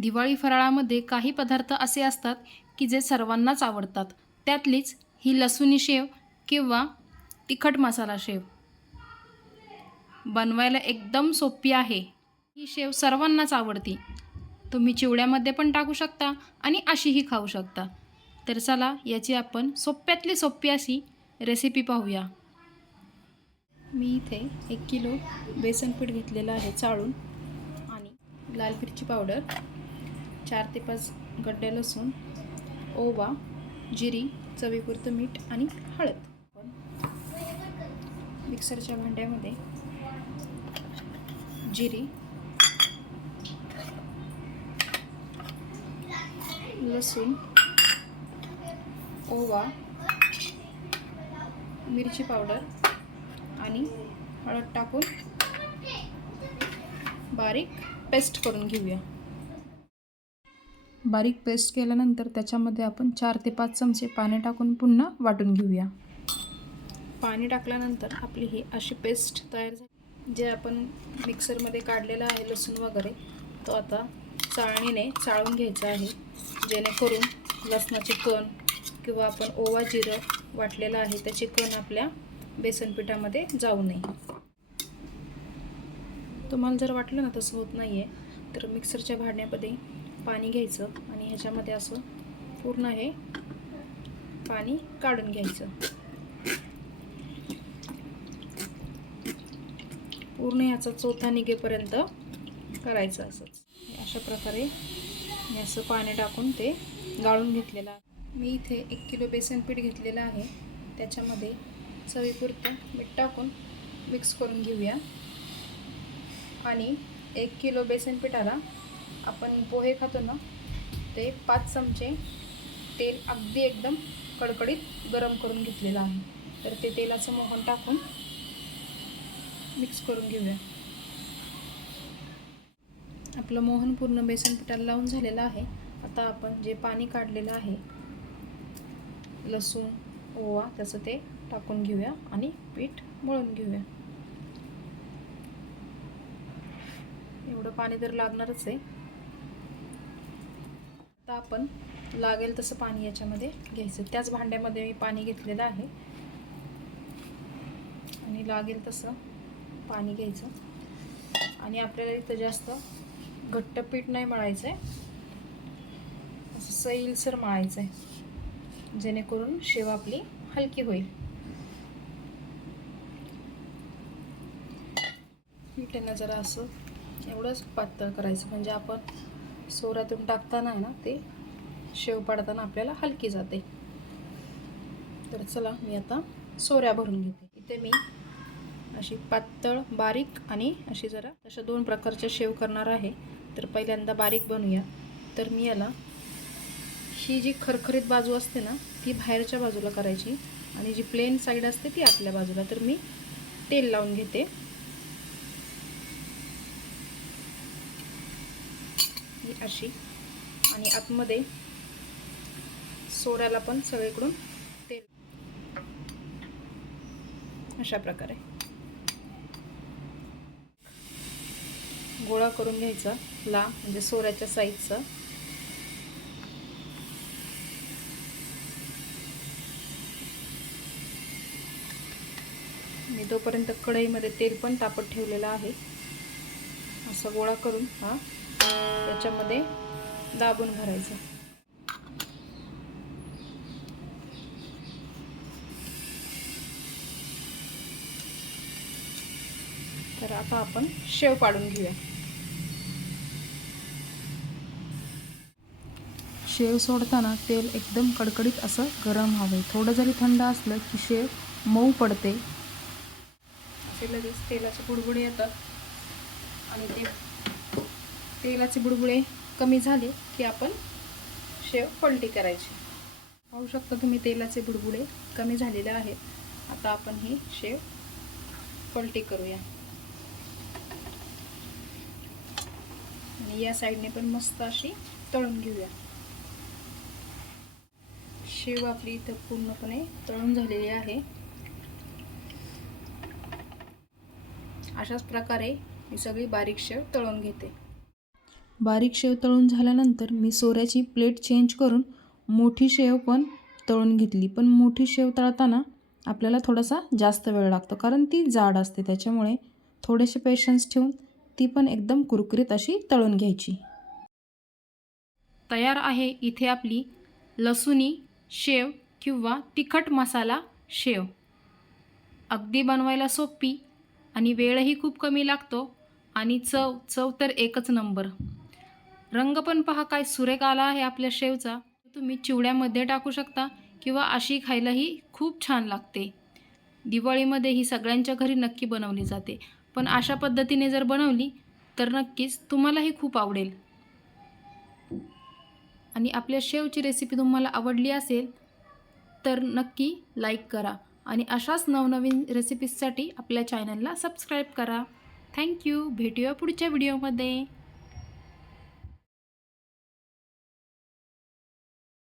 दिवाळी फराळामध्ये काही पदार्थ असे असतात की जे सर्वांनाच आवडतात. त्यातलीच ही लसुणी शेव किंवा तिखट मसाला शेव. बनवायला एकदम सोपी आहे. ही शेव सर्वांनाच आवडती. तुम्ही चिवड्यामध्ये पण टाकू शकता आणि अशीही खाऊ शकता. तर चला याची आपण सोप्यातली सोपी अशी रेसिपी पाहूया. मी इथे एक किलो बेसन पीठ घेतलेलं आहे चाळून आणि लाल मिरची पावडर. चार ते पाच गड्डे लसूण ओवा जिरी चवीपुरतं मीठ आणि हळद. मिक्सरच्या भांड्यामध्ये जिरी लसूण ओवा मिरची पावडर आणि हळद टाकून बारीक पेस्ट करून घेऊया. बारीक पेस्ट केल्यानंतर त्याच्यामध्ये आपण चार ते पाच चमचे पाणी टाकून पुन्हा वाटून घेऊया. पाणी टाकल्यानंतर आपली ही अशी पेस्ट तयार झाली. जे आपण मिक्सरमध्ये काढलेला आहे लसूण वगैरे तो आता चाळणीने चाळून घ्यायचा आहे. जेणेकरून लसणाचे कण किंवा आपण ओवा जिरं वाटलेलं आहे त्याचे कण आपल्या बेसन पिठामध्ये जाऊ नये. तुम्हाला जर वाटलं ना तसं होत नाही आहे तर मिक्सरच्या भांड्यामध्ये पाणी घ्यायचं आणि ह्याच्यामध्ये असं पूर्ण हे पाणी काढून घ्यायचं. पूर्ण ह्याचा चौथा निघेपर्यंत करायचं असंच. अशा प्रकारे हे असं पाणी टाकून ते गाळून घेतलेलं आहे. मी इथे एक किलो बेसन पीठ घेतलेलं आहे. त्याच्यामध्ये चवीपुरतं मीठ टाकून मिक्स करून घेऊया. आणि एक किलो बेसन पिठाला आपण पोहे खातो ना ते पाच चमचे तेल अगदी एकदम कडकडीत गरम करून घेतलेलं आहे. तर ते तेलाचं मोहन टाकून मिक्स करून घेऊया. आपलं मोहन पूर्ण बेसन पिठाला लावून झालेलं आहे. आता आपण जे पाणी काढलेलं आहे लसूण ओवा त्याचं ते टाकून घेऊया आणि पीठ मळून घेऊया. एवढं पाणी तर लागणारच आहे. आता आपण लागेल तसं पाणी याच्यामध्ये घ्यायचं. त्याच भांड्यामध्ये मी पाणी घेतलेलं आहे. आणि लागेल तसं पाणी घ्यायचं. आणि आपल्याला इथं जास्त घट्ट पीठ नाही मळायचं आहे असं सैलसर मळायचं आहे जेणेकरून शेव आपली हलकी होईल. पिठांना जरा असं एवढंच पातळ करायचं. म्हणजे आपण सोऱ्यातून टाकताना आहे ना ते शेव पाडताना आपल्याला हलकी जाते. तर चला मी आता सोऱ्या भरून घेते. इथे मी अशी पातळ बारीक आणि अशी जरा अशा दोन प्रकारच्या शेव करणार आहे. तर पहिल्यांदा बारीक बनवूया तर मी याला ही जी खरखरीत बाजू असते ना ती बाहेरच्या बाजूला करायची आणि जी प्लेन साईड असते ती आतल्या बाजूला. तर मी तेल लावून घेते ही अशी. आणि आतमध्ये सोऱ्याला पण सगळीकडून तेल. अशा प्रकारे. गोळा करून घ्यायचा ला म्हणजे सोऱ्याच्या साईजचा मी तोपर्यंत कढईमध्ये तेल पण तापत ठेवलेलं आहे. असा गोळा करून हा याच्यामध्ये दाबून भरायचा. तर आता आपण शेव पाडून घेऊया. शेव सोडताना तेल एकदम कडकडीत असं गरम हवं थोडं जरी थंड असलं की शेव मऊ पडते. असे लगेच तेलाचे बुडबुडे येतात आणि ते तेलाचे बुडबुडे कमी झाले की आपण शेव पलटी करायची. पाहू शकता तुम्ही तेलाचे बुडबुडे कमी झालेले आहेत. आता आपण ही शेव पलटी करूया. आणि या साईडने पण मस्त अशी तळून घेऊया. शेव आपली इथं पूर्णपणे तळून झालेली आहे. अशाच प्रकारे मी सगळी बारीक शेव तळून घेते. बारीक शेव तळून झाल्यानंतर मी सोऱ्याची प्लेट चेंज करून मोठी शेव पण तळून घेतली. पण मोठी शेव तळताना आपल्याला थोडासा जास्त वेळ लागतो कारण ती जाड असते. त्याच्यामुळे थोडेसे पेशन्स ठेवून ती पण एकदम कुरकुरीत अशी तळून घ्यायची. तयार आहे इथे आपली लसुणी शेव किंवा तिखट मसाला शेव. अगदी बनवायला सोपी आणि वेळही खूप कमी लागतो आणि चव चव तर एकच नंबर. रंग पण पहा काय सुरेख आला आहे आपल्या शेवचा. तुम्ही चिवड्यामध्ये टाकू शकता किंवा अशी खायलाही खूप छान लागते. दिवाळीमध्ये ही सगळ्यांच्या घरी नक्की बनवली जाते. पण अशा पद्धतीने जर बनवली तर नक्कीच तुम्हालाही खूप आवडेल. आणि आपल्या शेवची रेसिपी तुम्हाला आवडली असेल तर नक्की लाईक करा. आणि अशाच नवनवीन रेसिपीजसाठी आपल्या चॅनलला सबस्क्राईब करा. थँक्यू भेटूया पुढच्या व्हिडिओमध्ये